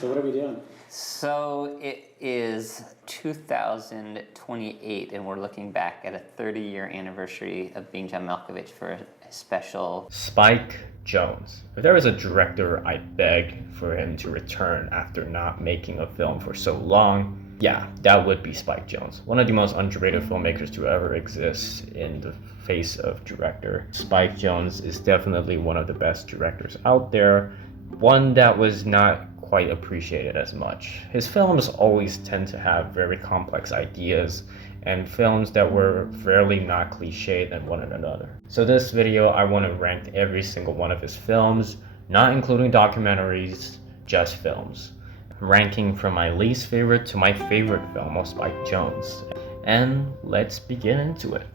So what are we doing? So it is 2028, and we're looking back at a 30-year anniversary of being John Malkovich for a special Spike Jonze. If there was a director I'd beg for him to return after not making a film for so long, yeah, that would be Spike Jonze. One of the most underrated filmmakers to ever exist in the face of director. Spike Jonze is definitely one of the best directors out there, one that was not quite appreciated as much. His films always tend to have very complex ideas and films that were fairly not cliched than one another. So this video, I want to rank every single one of his films, not including documentaries, just films. Ranking from my least favorite to my favorite film of Spike Jonze. And let's begin into it.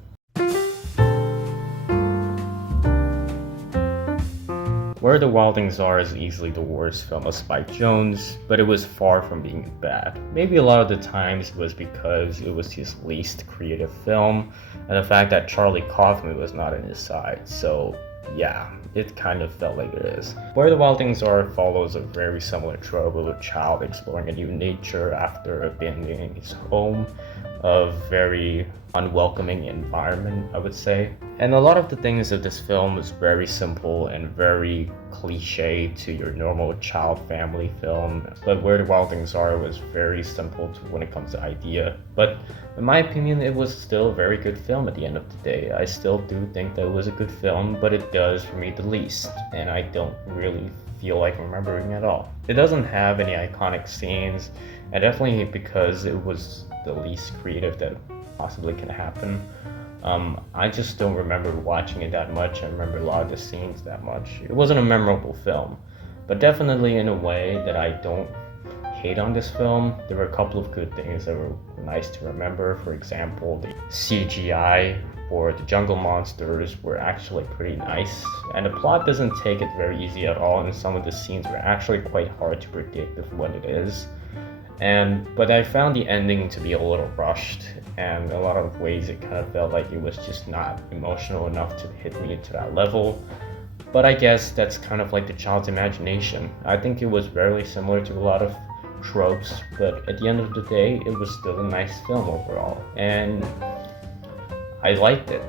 Where the Wild Things Are is easily the worst film of Spike Jonze, but it was far from being bad. Maybe a lot of the times it was because it was his least creative film, and the fact that Charlie Kaufman was not on his side, so yeah, it kind of felt like it is. Where the Wild Things Are follows a very similar trope of a child exploring a new nature after abandoning his home, a very unwelcoming environment, I would say. And a lot of the things of this film is very simple and very cliche to your normal child family film. But Where the Wild Things Are was very simple when it comes to idea. But in my opinion, it was still a very good film at the end of the day. I still do think that it was a good film, but it does for me the least. And I don't really feel like remembering it all. It doesn't have any iconic scenes, and definitely because it was the least creative that possibly can happen. I just don't remember watching it that much. I remember a lot of the scenes that much. It wasn't a memorable film, but definitely in a way that I don't hate on this film. There were a couple of good things that were nice to remember. For example, the CGI for the jungle monsters were actually pretty nice, and the plot doesn't take it very easy at all, and some of the scenes were actually quite hard to predict of what it is. But I found the ending to be a little rushed, and a lot of ways it kind of felt like it was just not emotional enough to hit me to that level. But I guess that's kind of like the child's imagination. I think it was very similar to a lot of tropes, but at the end of the day, it was still a nice film overall, and I liked it.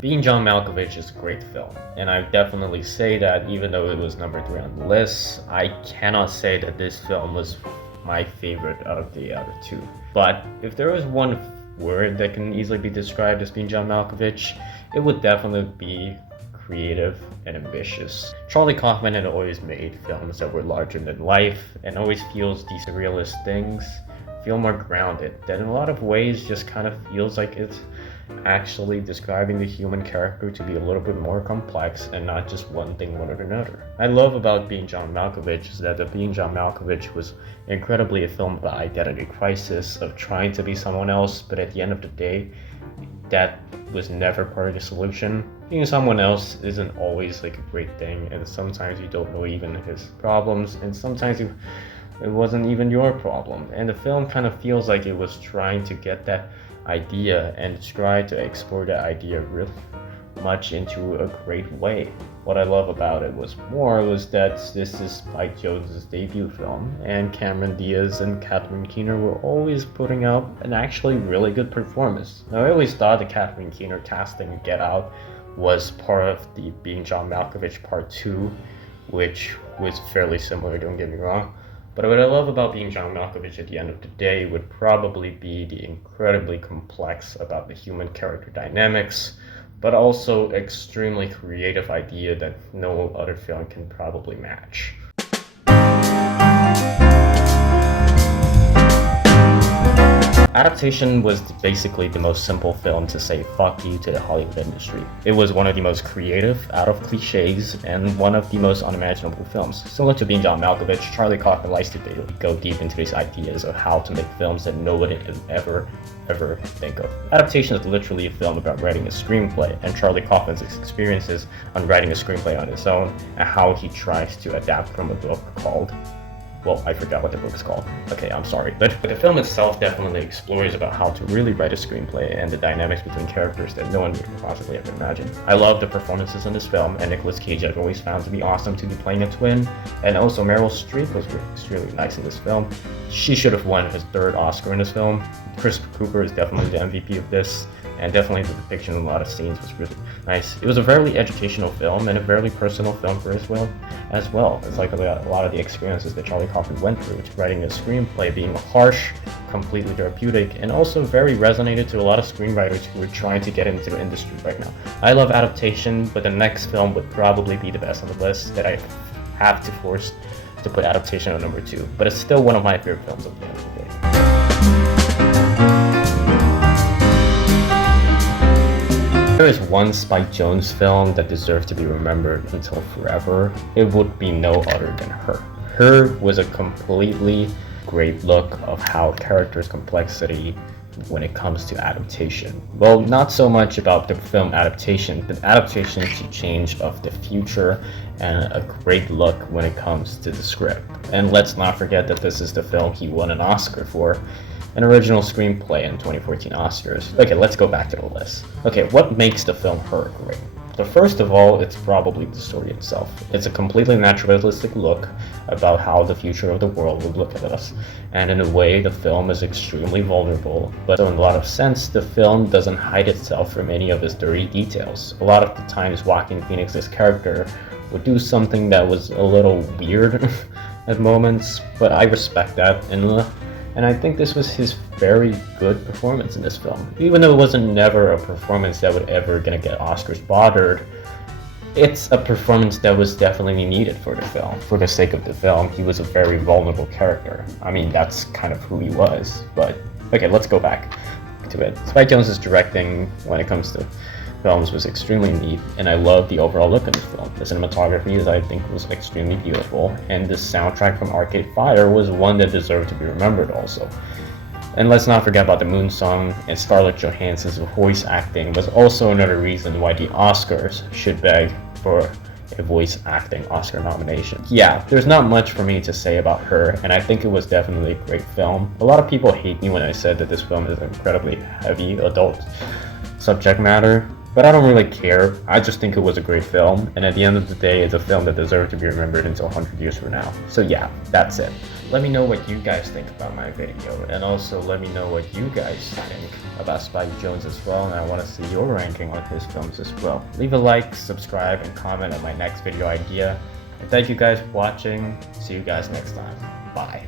Being John Malkovich is a great film, and I definitely say that even though it was number 3 on the list, I cannot say that this film was my favorite out of the other two. But if there was one word that can easily be described as being John Malkovich, it would definitely be creative and ambitious. Charlie Kaufman had always made films that were larger than life, and always feels these surrealist things feel more grounded, that in a lot of ways just kind of feels like it's actually describing the human character to be a little bit more complex and not just one thing or another. I love about Being John Malkovich is that the Being John Malkovich was incredibly a film about identity crisis, of trying to be someone else, but at the end of the day, that was never part of the solution. Being someone else isn't always like a great thing, and sometimes you don't know even his problems, and sometimes it wasn't even your problem. And the film kind of feels like it was trying to get that idea and try to explore that idea really much into a great way. What I love about it was that this is Spike Jonze's debut film, and Cameron Diaz and Catherine Keener were always putting out an actually really good performance. Now, I always thought the Catherine Keener casting in Get Out was part of the Being John Malkovich Part 2, which was fairly similar, don't get me wrong. But what I love about Being John Malkovich at the end of the day would probably be the incredibly complex about the human character dynamics, but also extremely creative idea that no other film can probably match. Adaptation was basically the most simple film to say fuck you to the Hollywood industry. It was one of the most creative, out of cliches, and one of the most unimaginable films. Similar to Being John Malkovich, Charlie Kaufman likes to go deep into these ideas of how to make films that nobody could ever think of. Adaptation is literally a film about writing a screenplay, and Charlie Kaufman's experiences on writing a screenplay on his own, and how he tries to adapt from a book called Well, I forgot what the book's called. Okay, I'm sorry. But the film itself definitely explores about how to really write a screenplay and the dynamics between characters that no one would possibly ever imagine. I love the performances in this film, and Nicolas Cage I've always found to be awesome to be playing a twin. And also Meryl Streep was extremely nice in this film. She should have won his third Oscar in this film. Chris Cooper is definitely the MVP of this, and definitely the depiction of a lot of scenes was really nice. It was a very educational film and a very personal film for as well. It's like a lot of the experiences that Charlie Kaufman went through, writing a screenplay being harsh, completely therapeutic, and also very resonated to a lot of screenwriters who are trying to get into the industry right now. I love Adaptation, but the next film would probably be the best on the list that I have to force to put Adaptation on number 2, but it's still one of my favorite films of the end of the day. There is one Spike Jonze film that deserves to be remembered until forever. It would be no other than Her. Her was a completely great look of how characters' complexity when it comes to adaptation. Well, not so much about the film adaptation, but adaptation to change of the future and a great look when it comes to the script. And let's not forget that this is the film he won an Oscar for, an original screenplay in 2014 Oscars. Okay, let's go back to the list. Okay, what makes the film Her great? So first of all, it's probably the story itself. It's a completely naturalistic look about how the future of the world would look at us. And in a way, the film is extremely vulnerable. But in a lot of sense, the film doesn't hide itself from any of its dirty details. A lot of the times, Joaquin Phoenix's character would do something that was a little weird at moments, but I respect that. And I think this was his very good performance in this film. Even though it wasn't never a performance that would ever gonna get Oscars bothered, it's a performance that was definitely needed for the film. For the sake of the film, he was a very vulnerable character. I mean, that's kind of who he was. But okay, let's go back to it. Spike Jonze's directing when it comes to films was extremely neat, and I love the overall look of the film. The cinematography is, I think, was extremely beautiful, and the soundtrack from Arcade Fire was one that deserved to be remembered also. And let's not forget about the Moon Song, and Scarlett Johansson's voice acting was also another reason why the Oscars should beg for a voice acting Oscar nomination. Yeah, there's not much for me to say about Her, and I think it was definitely a great film. A lot of people hate me when I said that this film is incredibly heavy adult subject matter, but I don't really care. I just think it was a great film, and at the end of the day, it's a film that deserves to be remembered until 100 years from now. So yeah, that's it. Let me know what you guys think about my video, and also let me know what you guys think about Spike Jonze as well, and I want to see your ranking on his films as well. Leave a like, subscribe, and comment on my next video idea. And thank you guys for watching. See you guys next time. Bye.